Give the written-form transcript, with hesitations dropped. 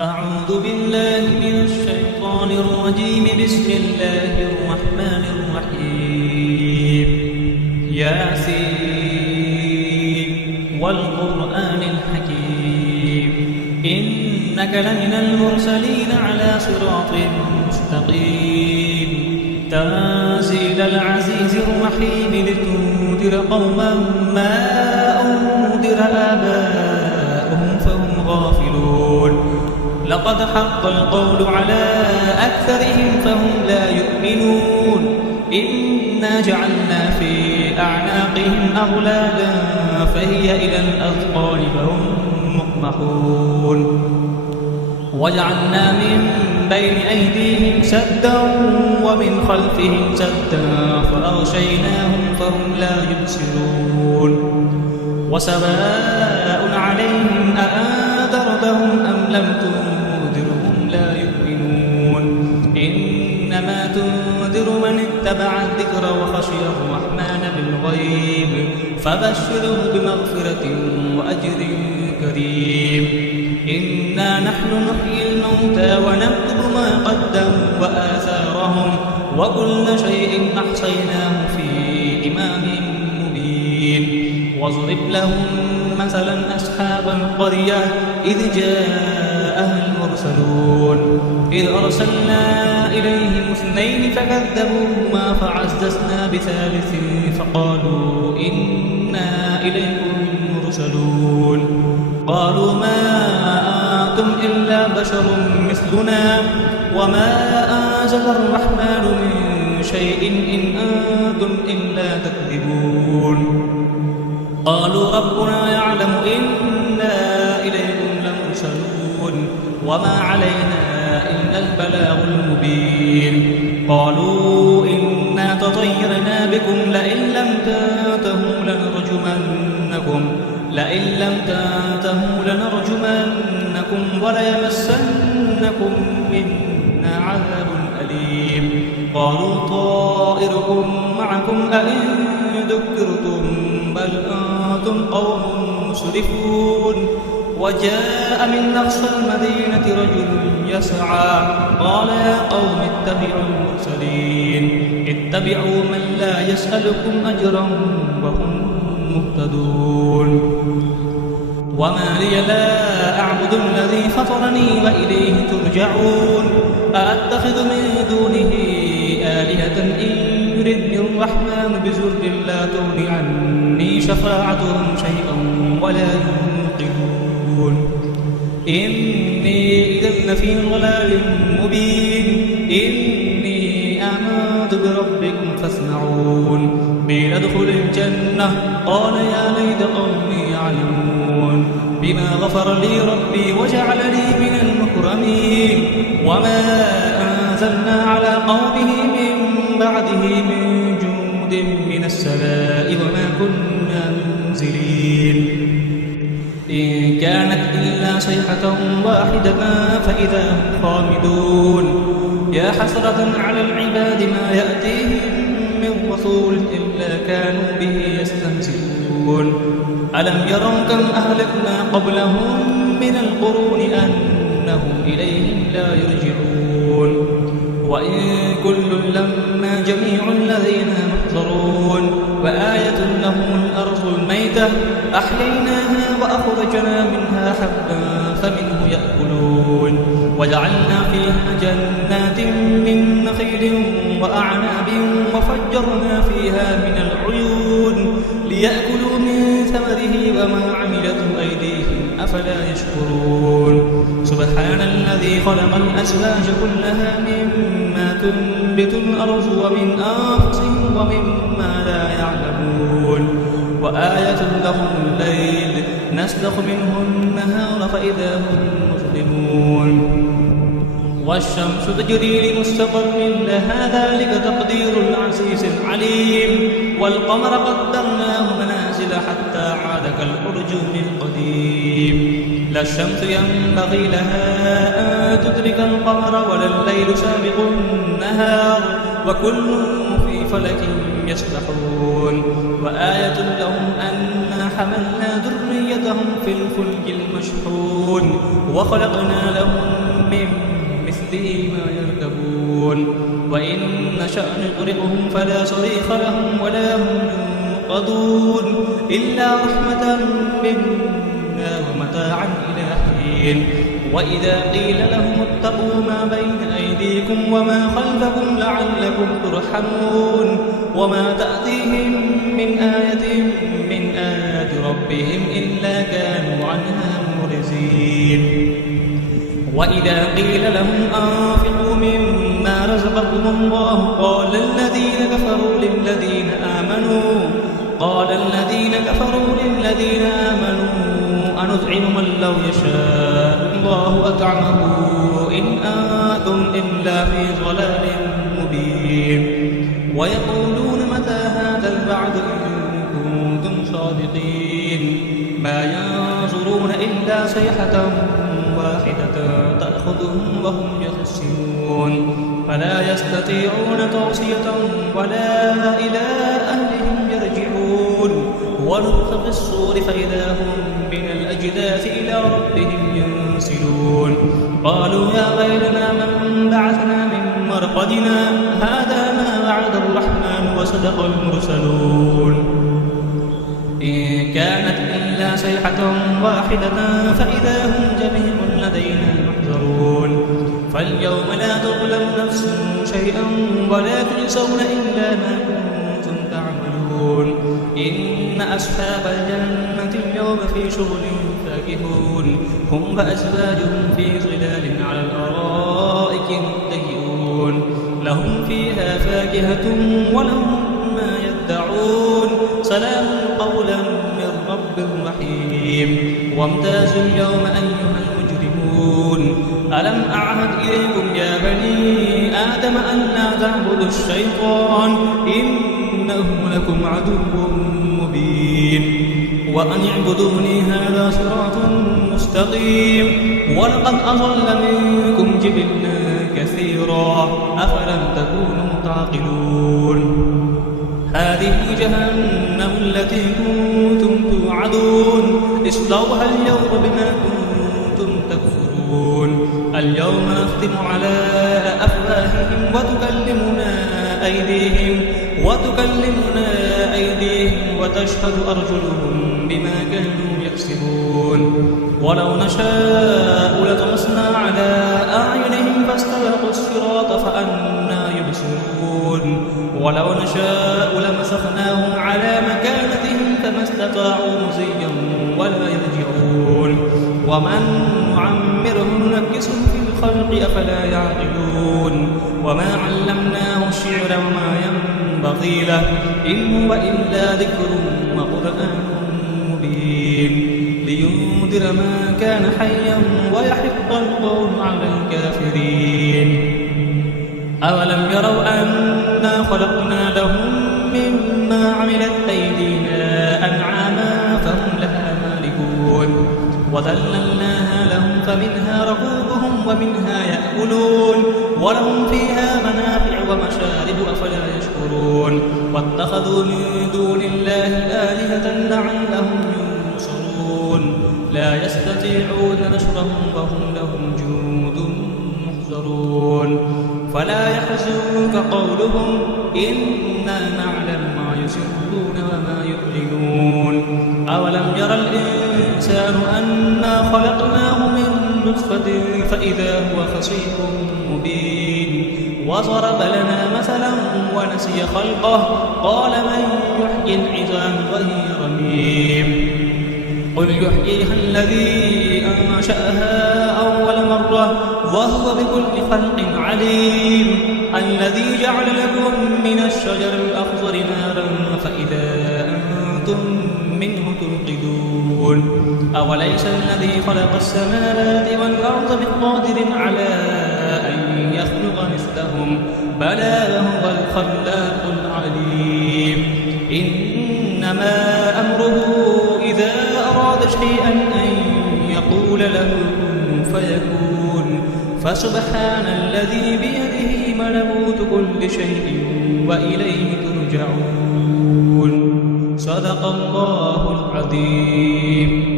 أعوذ بالله من الشيطان الرجيم. بسم الله الرحمن الرحيم. ياسين والقرآن الحكيم إنك لمن المرسلين على صراط مستقيم تنزيل العزيز الرحيم لتنذر قوما ما أنذر آباؤهم فهم غافلون. لقد حق القول على أكثرهم فهم لا يؤمنون. إنا جعلنا في أعناقهم أغلالا فهي إلى الأذقان فهم مقمحون. وجعلنا من بين أيديهم سدا ومن خلفهم سدا فأغشيناهم فهم لا يبصرون. وسواء عليهم أأنذرتهم أم لم تنذرهم لا يؤمنون. إنما تنذر من اتبع الذكر وخشي الرحمن بالغيب فبشره بمغفرة وأجر كريم. إنا نحن نحيي الموتى ونكتب ما قدموا وآثارهم وكل شيء أحصيناه في إمام مبين. واضرب لهم مثلا أصحاب القرية إذ جاءها المرسلون إذ أرسلنا إليهم اثنين فكذبوهما فعززنا بثالث فقالوا إنا إليكم مرسلون. قالوا ما أنتم إلا بشر مثلنا وما أنزل الرحمن من شيء إن أنتم إلا تكذبون. قالوا ربنا يعلم إنا إليكم لمرسلون وما علينا إلا البلاغ المبين. قالوا إنا تطيرنا بكم لئن لم تنتهوا لنرجمنكم وليمسنكم منا عذاب أليم. قالوا طائركم معكم أئن ذكرتم بل أنتم قوم مسرفون. وجاء من أقصى المدينة رجل يسعى قال يا قوم اتبعوا المرسلين اتبعوا من لا يسألكم أجرا وهم مهتدون. وما لي لا أعبد الذي فطرني وإليه ترجعون. أأتخذ من دونه آلهة إن يردني الرحمن بضر لا تغن عني شفاعتهم شيئا ولا ينقذون. إني إذا لفي ضلال مبين. إني آمنت بربكم فاسمعون. قيل ادخل الجنة قال يا ليت قومي يعلمون بما غفر لي ربي وجعلني من المكرمين. وما أنزلنا على قومه من بعده من جند من السماء وما كنا منزلين. إن كانت إلا صيحة واحدة فإذا هم خامدون. يا حسرة على العباد ما يأتيهم من رسول إلا كانوا به يستهزئون. ألم يروا كم أهلكنا قبلهم من القرون أنهم إليهم لا يرجعون. وإن كل لما جميع الذين محضرون. وآية لهم الأرض الميتة أحييناها وأخرجنا منها حبا فمنه يأكلون. وجعلنا فيها جنات من نخيل وأعناب وفجرنا فيها من العيون ليأكلوا من ثمره وما عملته أيديهم أفلا يشكرون. سبحان الذي خلق الأزواج كلها مما تنبت الأرض ومن أنفسهم ومما لا يعلمون. وآية لهم الليل نسلخ منه النهار فإذا هم مظلمون. والشمس تجري لمستقر لها ذلك تقدير العزيز العليم. والقمر قدرناه منازل حتى عاد كالأرجون القديم. لا الشمس ينبغي لها أن تدرك القمر ولا الليل سابق النهار وكل في فلك يسبحون. وآية لهم أنا حملنا ذريتهم في الفلك المشحون وخلقنا لهم سنقرئهم فلا صريخ لهم ولا هم ينقذون إلا رحمة منا ومتاعا إلى حين وإذا قيل لهم اتقوا ما بين أيديكم وما خلفكم لعلكم ترحمون وما تأتيهم من آية من آيات ربهم إلا كانوا عنها معرضين وإذا قيل لهم أنفقوا مما رزقكم الله قال الذين كفروا للذين آمنوا أنطعم من لو يشاء الله أطعمه إن أنتم إلا في ضلال مبين ويقولون متى هذا الوعد إن كنتم صادقين ما ينظرون إلا صيحة واحدة تأخذهم وهم يخسرون فلا يستطيعون توصية ولا إلى أهلهم يرجعون ونفخ في الصور فإذا هم من الأجداث إلى ربهم ينسلون قالوا يا ويلنا من بعثنا من مرقدنا هذا ما وعد الرحمن وصدق المرسلون إن كانت إلا صيحة واحدة فإذا هم جميع لدينا محضرون فاليوم لا تظلم نفس شيئا ولا تجزون إلا ما كنتم تعملون إن أصحاب الجنة اليوم في شغل فاكهون هم وأزواجهم في ظلال على الأرائك متكئون لهم فيها فاكهة ولهم ما يدعون سلام قولا من رب رحيم وامتازوا اليوم أيها المجرمون ألم أعهد إليكم يا بني آدم أن لا تعبدوا الشيطان إنه لكم عدو مبين وأن اعبدوني هذا صراط مستقيم ولقد أضل منكم جبلا كثيرا أفلم تكونوا تعقلون هذه جهنم التي كنتم توعدون اصلوها اليوم بما كنتم تكفرون اليوم نختم على أفواههم وتكلمنا أيديهم وتشهد أرجلهم بما كانوا يكسبون ولو نشاء لطمسنا على أعينهم فاستبقوا الصراط فأنى يبصرون ولو نشاء لمسخناهم على مكانتهم فما استطاعوا مزيا ولا يرجعون ومن نعمره ننكسه في الخلق أفلا يعقلون وما علمناه الشعر وما ينبغي له إن هو إلا ذكر وقرآن مبين لينذر ما كان حيا ويحق القول على الكافرين أولم يروا أنا خلقنا لهم مما عملت أيدينا أنعاما فهم لها مالكون وذللناها لهم فمنها ركوبهم ومنها يأكلون ولهم فيها منافع ومشارب أفلا يشكرون واتخذوا من دون الله آلهة لعلهم ينصرون لا يستطيعون نصرهم وهم لهم جند محضرون فلا يحزنك قولهم إنا نعلم ما يسرون وما يعلنون أولم يرى الإنسان أنا خلقناه من نطفة فإذا هو خصيم مبين وضرب لنا مثلا ونسي خلقه قال من يحيي العظام وهي رميم قل يحييها الذي أنشأها أول مرة وهو بكل خلق عليم الذي جعل لكم من الشجر الأخضر نارا فإذا أنتم منه توقدون أوليس الذي خلق السماوات والأرض بقادر على أن يخلق مثلهم بلى وهو الخلاق العليم إنما أمره إذا أراد شيئا أن يقول له كن فيكون فسبحان الذي بيده ملكوت كل شيء وإليه ترجعون صدق الله العظيم.